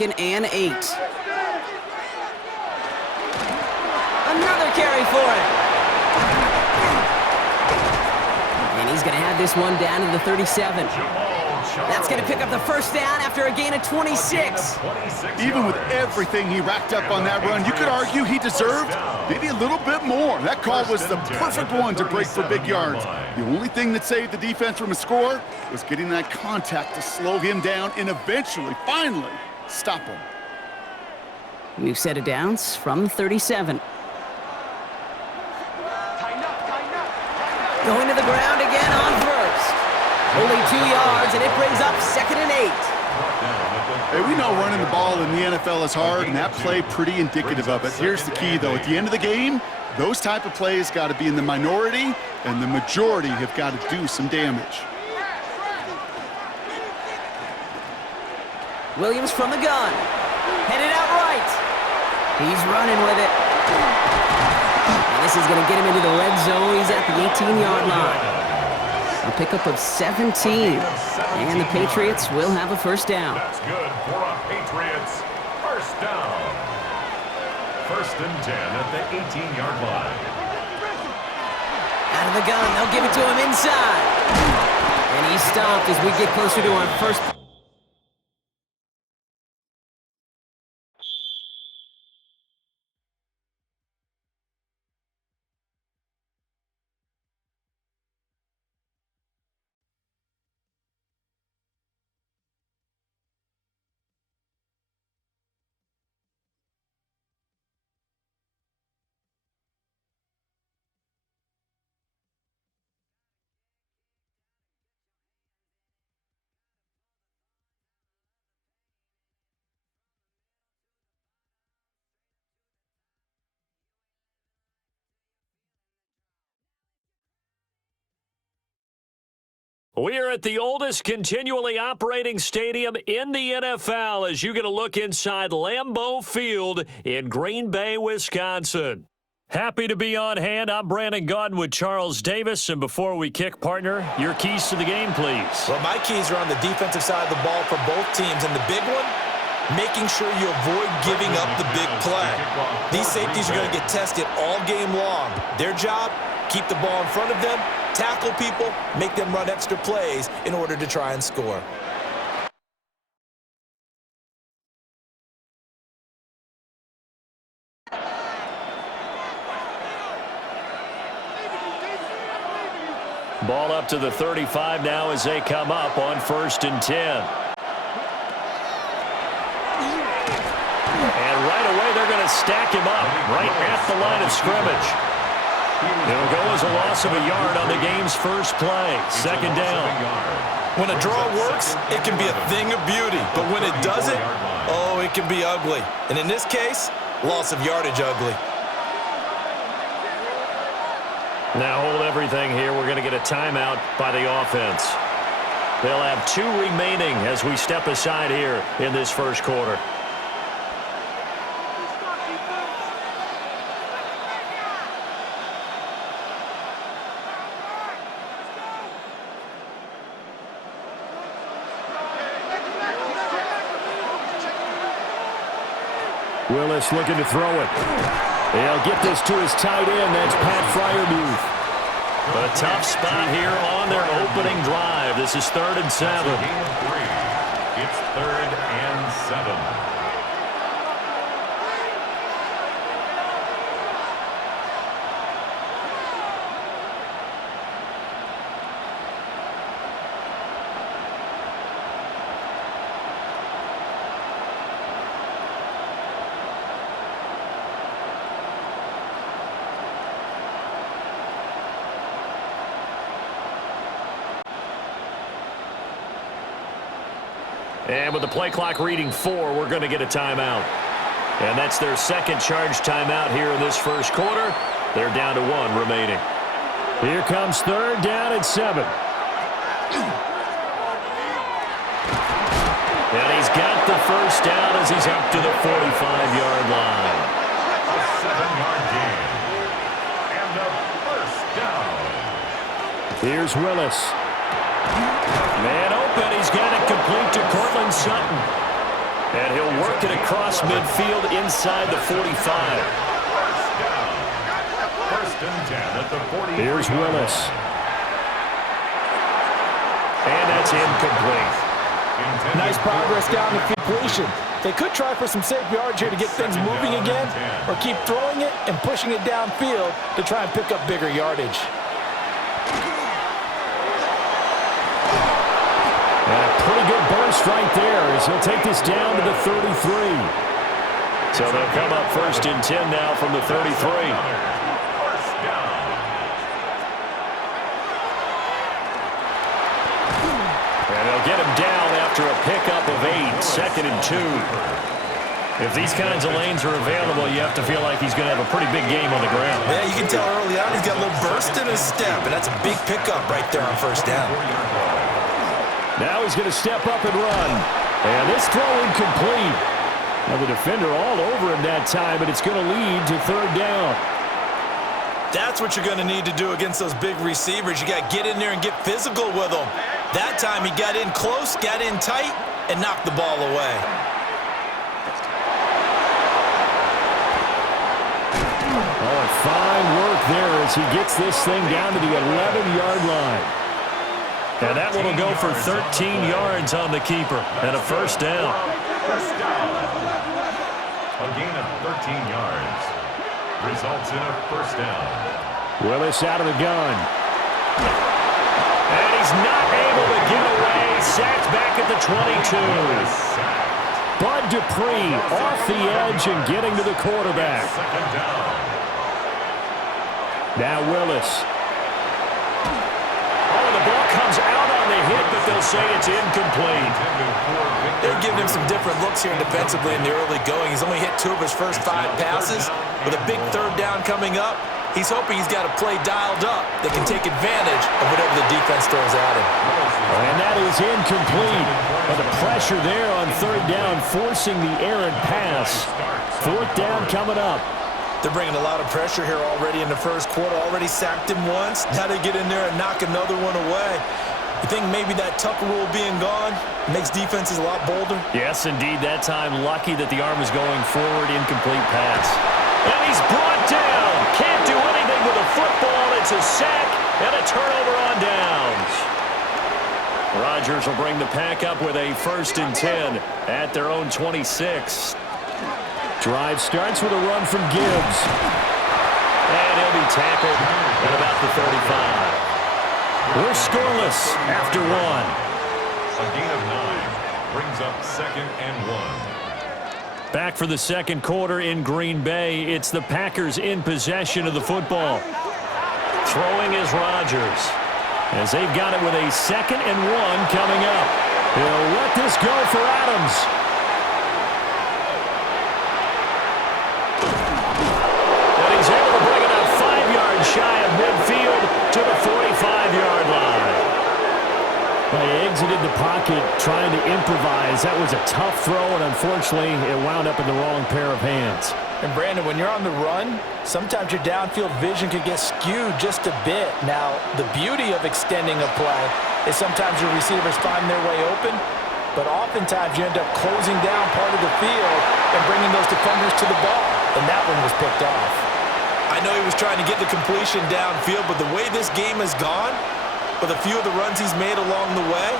And 8. Another carry for it. And he's going to have this one down to the 37. That's going to pick up the first down after a gain of 26. Even with everything he racked up on that run, you could argue he deserved maybe a little bit more. That call was the perfect one to break for big yards. The only thing that saved the defense from a score was getting that contact to slow him down and eventually, finally, stop him. We've set it downs from 37. Going to the ground again on first. Only 2 yards, and it brings up 2nd and 8. Hey, we know running the ball in the NFL is hard, and that play pretty indicative of it. Here's the key, though. At the end of the game, those type of plays got to be in the minority, and the majority have got to do some damage. Williams from the gun. Headed out right. He's running with it. And this is going to get him into the red zone. He's at the 18-yard line. A pickup of 17. And the Patriots will have a first down. That's good for a Patriots first down. 1st and 10 at the 18-yard line. Out of the gun. They'll give it to him inside. And he's stopped as we get closer to our first. We're at the oldest continually operating stadium in the NFL as you get a look inside Lambeau Field in Green Bay, Wisconsin. Happy to be on hand. I'm Brandon Gaudin with Charles Davis. And before we kick, partner, your keys to the game, please. Well, my keys are on the defensive side of the ball for both teams. And the big one, making sure you avoid giving up the big play. These safeties are going to get tested all game long. Their job, keep the ball in front of them, tackle people, make them run extra plays in order to try and score. Ball up to the 35 now as they come up on 1st and 10. And right away they're going to stack him up right at the line of scrimmage. It'll go as a loss of a yard on the game's first play. 2nd down. When a draw works, it can be a thing of beauty. But when it doesn't, oh, it can be ugly. And in this case, loss of yardage ugly. Now hold everything here. We're going to get a timeout by the offense. They'll have 2 remaining as we step aside here in this first quarter. Willis looking to throw it. They'll get this to his tight end. That's Pat Freiermuth. A tough spot here on their opening drive. This is 3rd and 7. It's 3rd and 7. And with the play clock reading 4, we're going to get a timeout. And that's their second charge timeout here in this first quarter. They're down to 1 remaining. Here comes 3rd down and 7. And he's got the first down as he's up to the 45-yard line. A 7-yard gain. And a first down. Here's Willis. Man open. He's got it complete to Cortland Sutton. And he'll work it across midfield inside the 45. First and 10 at the 40. Here's Willis. And that's incomplete. Nice progress down to completion. They could try for some safe yards here to get things moving again, or keep throwing it and pushing it downfield to try and pick up bigger yardage. And a pretty good burst right there as he'll take this down to the 33. So they'll come up first and 10 now from the 33. Get him down after a pickup of 8, second and 2. If these kinds of lanes are available, you have to feel like he's going to have a pretty big game on the ground. Yeah, you can tell early on he's got a little burst in his step, and that's a big pickup right there on first down. Now he's going to step up and run. And this throw incomplete. Now the defender all over him that time, but it's going to lead to third down. That's what you're going to need to do against those big receivers. You got to get in there and get physical with them. That time he got in close, got in tight, and knocked the ball away. Oh, fine work there as he gets this thing down to the 11-yard line. And that one will go for 13 yards on the keeper and a first down. A gain of 13 yards results in a first down. Willis out of the gun. And he's not able to get away. Sacked back at the 22. Bud Dupree off the edge and getting to the quarterback. Second down. Now Willis. Oh, the ball comes out on the hit, but they'll say it's incomplete. They're giving him some different looks here defensively in the early going. He's only hit 2 of his first 5 passes. With a big third down coming up, he's hoping he's got a play dialed up that can take advantage of whatever the defense throws at him. And that is incomplete. But the pressure there on third down, forcing the errant pass. Fourth down coming up. They're bringing a lot of pressure here already in the first quarter. Already sacked him once. Now they get in there and knock another one away. You think maybe that Tucker rule being gone makes defenses a lot bolder? Yes, indeed. That time, lucky that the arm is going forward. Incomplete pass. And he's brought down. Can't do anything with a football. It's a sack and a turnover on downs. Rodgers will bring the pack up with a first and 10 at their own 26. Drive starts with a run from Gibbs. And he'll be tackled at about the 35. We're scoreless after 1. A gain of 9 brings up second and 1. Back for the second quarter in Green Bay. It's the Packers in possession of the football. Throwing is Rodgers, as they've got it with a second and 1 coming up. He'll let this go for Adams. And he's able to bring it up 5 yards shy of midfield to the 45-yard line. Well, he exited the pocket trying to improvise. That was a tough throw, and unfortunately, it wound up in the wrong pair of hands. And Brandon, when you're on the run, sometimes your downfield vision can get skewed just a bit. Now, the beauty of extending a play is sometimes your receivers find their way open, but oftentimes you end up closing down part of the field and bringing those defenders to the ball, and that one was picked off. I know he was trying to get the completion downfield, but the way this game has gone, with a few of the runs he's made along the way,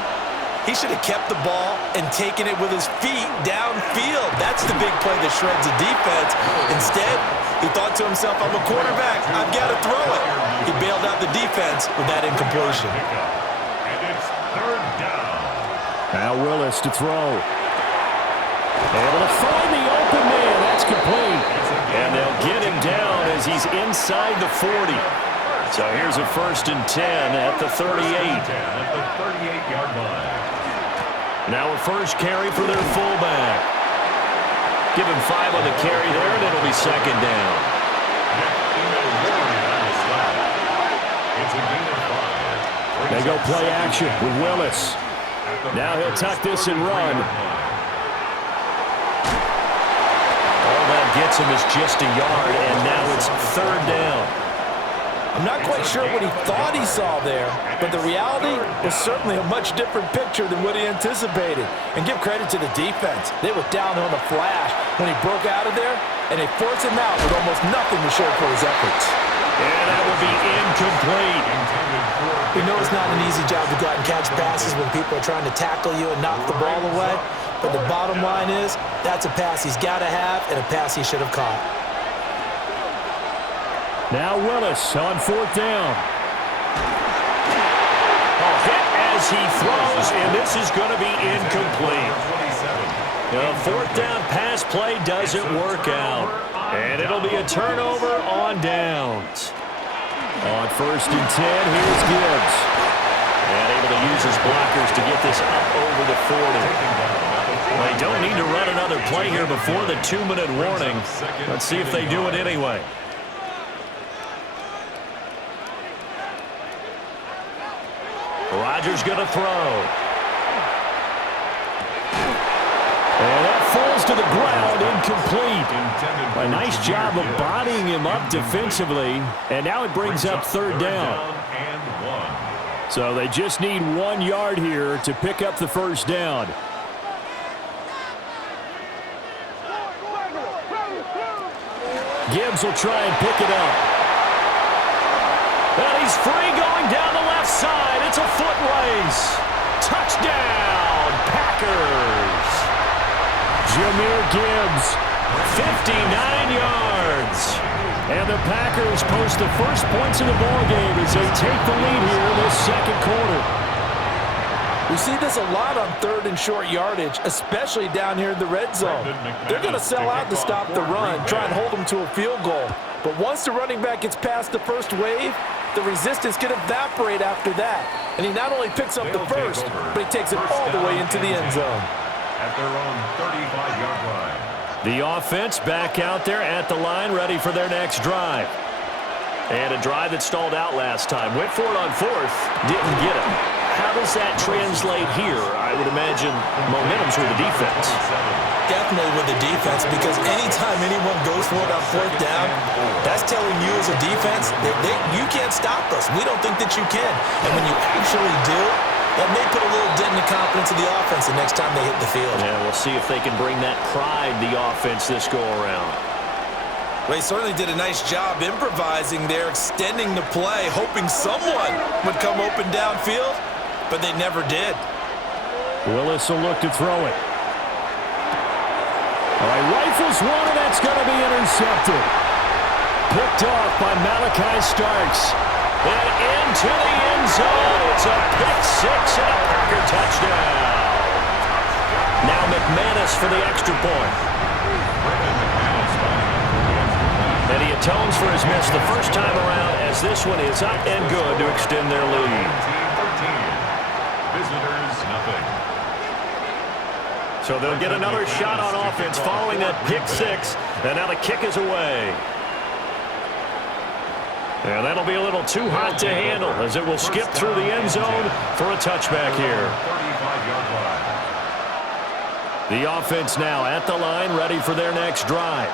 he should have kept the ball and taken it with his feet downfield. That's the big play that shreds the defense. Instead, he thought to himself, I'm a quarterback. I've got to throw it. He bailed out the defense with that incompletion. And it's third down. Now Willis to throw. Able to find the open man. That's complete. And they'll get him down as he's inside the 40. So here's a first and 10 at the 38. At the 38-yard line. Now a first carry for their fullback. Give him 5 on the carry there, and it'll be second down. It's a gain of 5. They go play action with Willis. Now he'll tuck this and run. All that gets him is just a yard, and now it's third down. I'm not quite sure what he thought he saw there, but the reality was certainly a much different picture than what he anticipated. And give credit to the defense. They were down on the flash when he broke out of there, and they forced him out with almost nothing to show for his efforts. And that will be incomplete. We know it's not an easy job to go out and catch passes when people are trying to tackle you and knock the ball away, but the bottom line is that's a pass he's got to have and a pass he should have caught. Now Willis on 4th down. A hit as he throws, and this is going to be incomplete. The 4th down pass play doesn't work out, and it'll be a turnover on downs. On 1st and 10, here's Gibbs. And able to use his blockers to get this up over the 40. Well, they don't need to run another play here before the 2-minute warning. Let's see if they do it anyway. Rodgers going to throw. And that falls to the ground, incomplete. A nice job of bodying him up defensively, and now it brings up 3rd down. So they just need 1 yard here to pick up the 1st down. Gibbs will try and pick it up. And he's free going down the left side. It's a foot race. Touchdown, Packers. Jahmyr Gibbs, 59 yards. And the Packers post the first points in the ballgame as they take the lead here in this 2nd quarter. We see this a lot on 3rd and short yardage, especially down here in the red zone. They're going to sell out to stop the run, try and hold them to a field goal. But once the running back gets past the first wave, the resistance can evaporate after that. And he not only picks up the first, but he takes it all the way into the end zone. At their own 35-yard line. The offense back out there at the line, ready for their next drive. And a drive that stalled out last time. Went for it on 4th, didn't get it. How does that translate here? I would imagine momentum's with the defense. Definitely with the defense, because anytime anyone goes for it on 4th down, that's telling you as a defense that you can't stop us. We don't think that you can. And when you actually do, that may put a little dent in the confidence of the offense the next time they hit the field. Yeah, we'll see if they can bring that pride, the offense, this go-around. Well, he certainly did a nice job improvising there, extending the play, hoping someone would come open downfield, but they never did. Willis will look to throw it. All right, rifles one, and that's going to be intercepted. Picked off by Malachi Starks. And into the end zone. It's a pick-6 and a Packer touchdown. Now McManus for the extra point. And he atones for his miss the first time around as this one is up and good to extend their lead. Visitors, nothing. So they'll get another shot on offense following that pick-6. And now the kick is away. And that'll be a little too hot to handle as it will skip through the end zone for a touchback here. 35-yard line. The offense now at the line, ready for their next drive.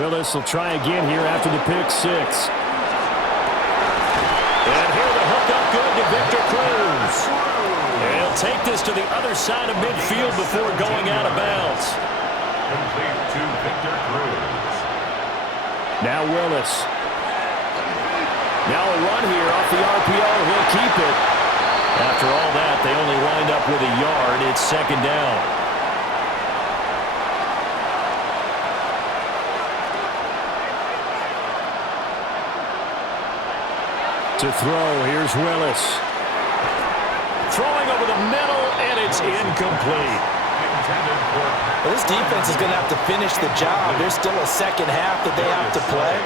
Willis will try again here after the pick-6. And here the hook up good to Victor Cruz. And he'll take this to the other side of midfield before going out of bounds. Complete to Victor Cruz. Now Willis. Now a run here off the RPO. He'll keep it. After all that, they only wind up with a yard. It's 2nd down. To throw, here's Willis. Throwing over the middle, and it's incomplete. Well, this defense is going to have to finish the job. There's still a second half that they have to play.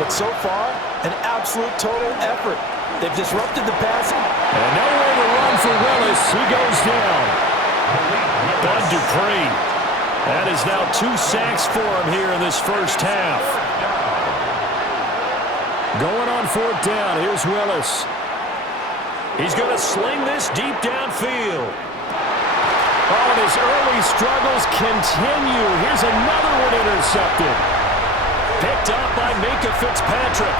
But so far, an absolute total effort. They've disrupted the passing. And nowhere to run for Willis. He goes down. Bud Dupree. That is now 2 sacks for him here in this first half. Going on 4th down. Here's Willis. He's going to sling this deep downfield. Oh, and his early struggles continue. Here's another one intercepted. Picked up by Minka Fitzpatrick.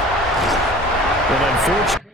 And unfortunately,